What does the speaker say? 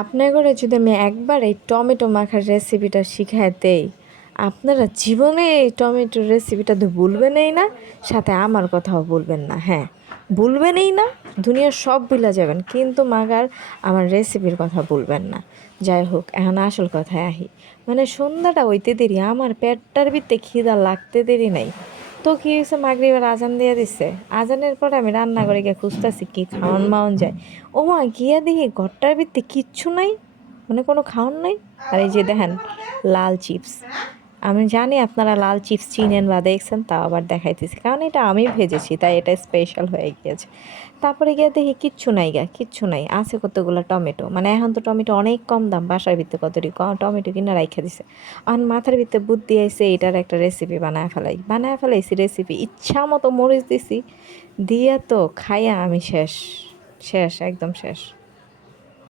আপনার ঘরে যদি আমি একবার এই টমেটো মাখার রেসিপিটা শিখাই দেই, আপনারা জীবনে এই টমেটোর রেসিপিটা তো ভুলবেনই না, সাথে আমার কথাও বলবেন না। হ্যাঁ, ভুলবেনই না, দুনিয়ার সব ভুলা যাবেন, কিন্তু মাগার আমার রেসিপির কথা বলবেন না। যাই হোক, এখন আসল কথায় আহি। মানে সন্ধ্যাটা হইতে দেরি, আমার পেটটার ভিতরে খিদা লাগতে দেরি নাই। তো কি হয়েছে, মাগরিবের আজান দিয়ে দিচ্ছে। আজানের পরে আমি রান্না করে গিয়ে খুঁজতেছি কি খাওয়ান মাওয়ান যায়। ও মা, গিয়া দেখি ঘরটার ভিতরে কিচ্ছু নাই, মানে কোনো খাওয়ান নাই। আর এই যে দেখেন, লাল চিপস। আমি জানি আপনারা লাল চিপস চিনেন বা দেখছেন, তাও আবার দেখাইতেছি, কারণ এটা আমি ভেজেছি, তাই এটা স্পেশাল হয়ে গিয়েছে। তারপরে গিয়ে দেখি কিচ্ছু নাই, কিচ্ছু নাই, আছে কতগুলো টমেটো। মানে এখন তো টমেটো অনেক কম দাম, বাসার ভিতরে কতটি টমেটো কিনে রাইখা দিছে। আর মাথার ভিতরে বুদ্ধি আইছে, এটার একটা রেসিপি বানায় ফেলাইছি রেসিপি, ইচ্ছা মতো মরিচ দিছি, দিয়া তো খাইয়া আমি শেষ, শেষ, একদম শেষ।